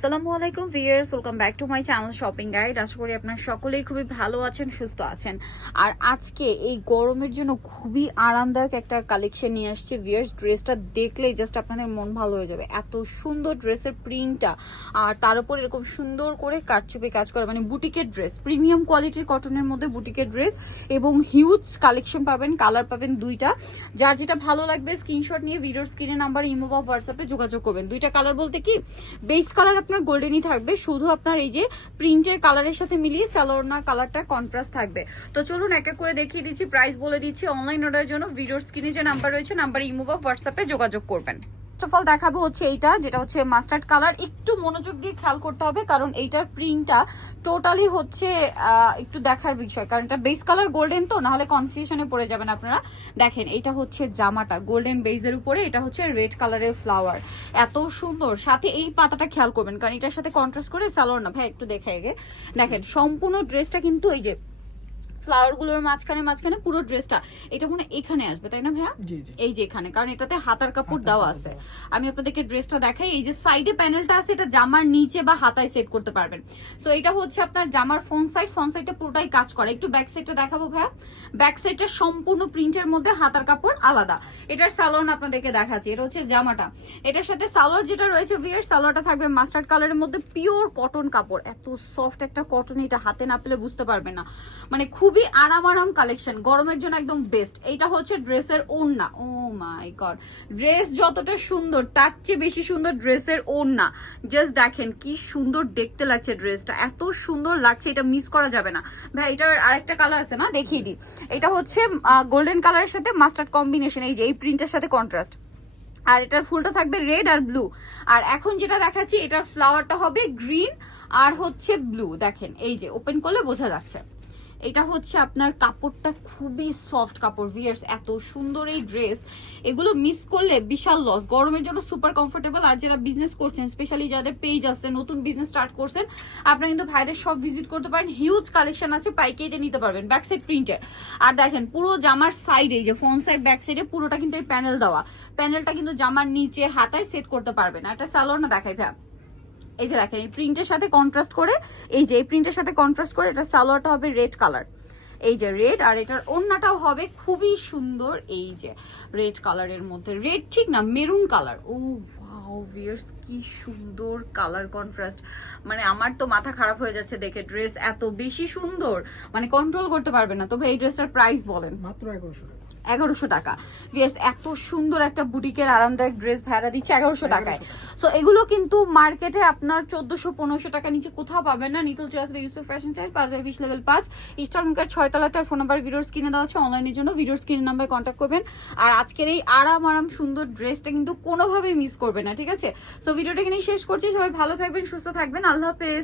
আসসালামু আলাইকুম viewers welcome back to my channel shopping guide. আশা করি আপনারা সকলেই খুবই ভালো আছেন, সুস্থ আছেন। আর আজকে এই গরমের জন্য খুবই আরামদায়ক একটা কালেকশন নিয়ে আসছে ভিয়ার্স ড্রেসটা দেখলেই জাস্ট আপনাদের মন ভালো হয়ে যাবে। এত সুন্দর ড্রেসের প্রিন্টটা আর তার উপর এরকম সুন্দর করে কাটচুপে কাজ করা মানে বুটিকের ড্রেস প্রিমিয়াম কোয়ালিটির কটনের মধ্যে বুটিকের ড্রেস এবং হিউজ কালেকশন পাবেন কালার পাবেন দুইটা। যার যেটা ভালো লাগবে স্ক্রিনশট নিয়ে ভিডিওর স্ক্রিনে নাম্বার ইমো বা হোয়াটসঅ্যাপে যোগাযোগ করবেন। দুইটা কালার বলতে কি? বেস কালার আপনার গোল্ডেনই থাকবে। শুধু আপনার এই যে প্রিন্টের কালারের সাথে মিলিয়ে স্যালোনা কালারটা কন্ট্রাস্ট থাকবে। তো চলুন এক এক করে দেখিয়ে দিচ্ছি প্রাইস বলে দিচ্ছি অনলাইন অর্ডারের জন্য ভিডিওর স্ক্রিনে যে নাম্বার রয়েছে নাম্বার ইমো বা হোয়াটসঅ্যাপে যোগাযোগ করবেন। ফার্স্ট অফ অল দেখাবো হচ্ছে এইটা, যেটা হচ্ছে মাস্টার্ড কালার একটু মনোযোগ দিয়ে খেয়াল করতে হবে, কারণ এইটার প্রিন্টটা টোটালি হচ্ছে একটু দেখার বিষয়। কারণ এটা বেস কালার গোল্ডেন তো, নাহলে কনফিউশনে পড়ে যাবেন আপনারা। দেখেন এটা হচ্ছে জামাটা গোল্ডেন বেজের উপরে, এটা হচ্ছে রেড কালারের ফ্লাওয়ার এত সুন্দর। সাথে এই পাতাটা খেয়াল করবেন, কারণ এটার সাথে কন্ট্রাস্ট করে সালোয়ার না। ভাই, একটু দেখে দেখেন, সম্পূর্ণ ড্রেসটা কিন্তু এই যে ফ্লাওয়ারগুলোর মাঝখানে মাঝখানে পুরো ড্রেসটা এটা মনে এখানে আসবে তাই না ভাইয়া? এই যে এখানে কারণ এটাতে হাতার কাপড় দেওয়া আছে। আমি আপনাদেরকে ড্রেসটা দেখাই এই যে সাইডে প্যানেলটা আছে এটা জামার নিচে বা হাতায় সেট করতে পারবেন। সো এটা হচ্ছে আপনার জামার ফ্রন্ট সাইড ফোন সাইডটা পুরোটাই কাজ করে। একটু ব্যাক সাইডটা দেখাবো ভাইয়া। ব্যাক সাইডটা সম্পূর্ণ প্রিন্টের মধ্যে হাতার কাপড় আলাদা। এটার সালোয়ার আপনাদেরকে দেখাচ্ছি এটা হচ্ছে জামাটা। এটার সাথে সালোয়ার যেটা রয়েছে ভিয়ার সালোয়ারটা থাকবে মাস্টার্ড কালারের মধ্যে পিওর কটন কাপড়। এত সফট একটা কটন এটা হাতে না পেলে বুঝতে পারবে না। মানে খুবই আরাম আরাম কালেকশন গরমের জন্য একদম বেস্ট এটা হচ্ছে ড্রেসের ওড়না। ও মাই গড ড্রেস যতটা সুন্দর, তার চেয়ে বেশি সুন্দর ড্রেসের ওড়না। জাস্ট দেখেন কি সুন্দর দেখতে লাগছে ড্রেসটা। এত সুন্দর লাগছে, এটা মিস করা যাবে না। ভাই, এটার আরেকটা কালার আছে না? দেখিয়ে দিই। এটা হচ্ছে গোল্ডেন কালারের সাথে মাস্টার্ড কম্বিনেশন এই যে, এই প্রিন্টের সাথে কন্ট্রাস্ট আর এটার ফুলটা থাকবে রেড আর ব্লু আর এখন যেটা দেখাচ্ছি, এটার ফ্লাওয়ারটা হবে গ্রিন আর হচ্ছে ব্লু দেখেন, এই যে ওপেন করলে বোঝা যাচ্ছে। এটা হচ্ছে আপনার কাপড়টা খুবই সফট কাপড় ভিয়ার্স এত সুন্দর এই ড্রেস এগুলো মিস করলে বিশাল লস গরমের জন্য সুপার কমফোর্টেবল আর যারা বিজনেস করছেন স্পেশালি যাদের পেজ আছে, নতুন বিজনেস স্টার্ট করছেন, আপনারা কিন্তু ভাইদের সব ভিজিট করতে পারেন। হিউজ কালেকশন আছে, পাইকারিতে নিতে পারবেন ব্যাক সাইড প্রিন্টের আর দেখেন, পুরো জামার সাইডে যে ফ্রন্ট সাইড ব্যাক সাইডে পুরোটা কিন্তু এই প্যানেল দেওয়া। প্যানেলটা কিন্তু জামার নিচে, হাতায় সেট করতে পারবেন। একটা স্যালোর না দেখাই ভাই এই যে দেখেন, এই প্রিন্টের সাথে কন্ট্রাস্ট করে, এই যে এই প্রিন্টের সাথে কন্ট্রাস্ট করে এটা সালোয়ারটা হবে রেড কালার এই যে রেড আর এটার ওড়নাটাও হবে খুবই সুন্দর এই যে রেড কালারের মধ্যে। রেড ঠিক না মেরুন কালার ও ভিয়ার্স কি সুন্দর কালার কন্ট্রাস্ট মানে আমার তো মাথা খারাপ হয়ে যাচ্ছে দেখে ড্রেস এত বেশি সুন্দর। মানে কন্ট্রোল করতে পারবে না। তবে এই ড্রেসটার প্রাইস বলেন। মাত্র টাকা। এগারোশো টাকা। ভিয়ার্স এত সুন্দর একটা বুটিকের আরামদায়ক ড্রেস ভাড়া দিচ্ছে এগারোশো টাকায়। সো এগুলো কিন্তু মার্কেটে আপনার চোদ্দশো পনেরোশো টাকা নিচে কোথাও পাবেন না। নিতুল আসবে ইউসুফ ফ্যাশন চাইল পাঁচ বাই বিশ লেভেল পাঁচ। ইস্টার মুখের ছয়তলাতে আর ফোন নাম্বার ভিডিওর স্ক্রিনে দেওয়া হচ্ছে অনলাইনের জন্য ভিডিওর স্ক্রিন নাম্বারে কন্ট্যাক্ট করবেন। আর আজকের এই আরাম আরাম সুন্দর ড্রেসটা কিন্তু কোনোভাবেই মিস করবে না ঠিক আছে? সো ভিডিওটা এখানেই শেষ করছি। সবাই ভালো থাকবেন সুস্থ থাকবেন। আল্লাহ হাফেজ।